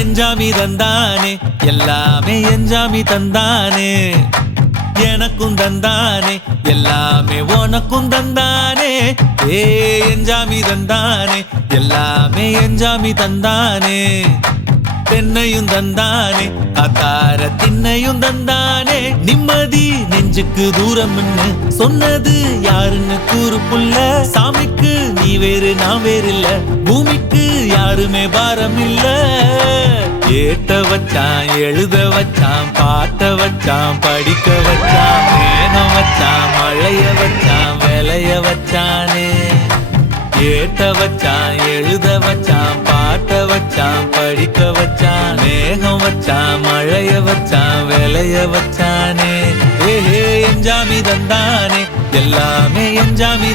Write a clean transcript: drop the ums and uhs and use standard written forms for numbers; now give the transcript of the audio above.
எஞ்சாமி தந்தானே எல்லாமே எஞ்சாமி தந்தானே எனக்கும் தந்தானே எல்லாமே உனக்கும் தந்தானே ஏ எஞ்சாமி தந்தானே எல்லாமே எஞ்சாமி தந்தானே தென்னையும் தந்தானே காத்தார திண்ணையும் தந்தானே நிம்மதி நெஞ்சுக்கு தூரம்னு சொன்னது யாருன்னு கூறு புள்ள சாமிக்கு நீ வேறு நான் வேறு இல்ல பூமிக்கு யாருமே பாரம் இல்ல ஏட்ட வச்சான் எழுத வச்சான் பாட்ட வச்சான் படிக்க வச்சான் மேகம் வச்சான் மழைய வச்சான் விளைய வச்சானே ஏட்ட வச்சான் எழுத வச்சான் பாட்ட வச்சான் படிக்க வச்சான் மேகம் வச்சான் மழைய வச்சான் விளைய வச்சானே ஏ எஞ்சாமி தந்தானே எல்லாமே எஞ்சாமி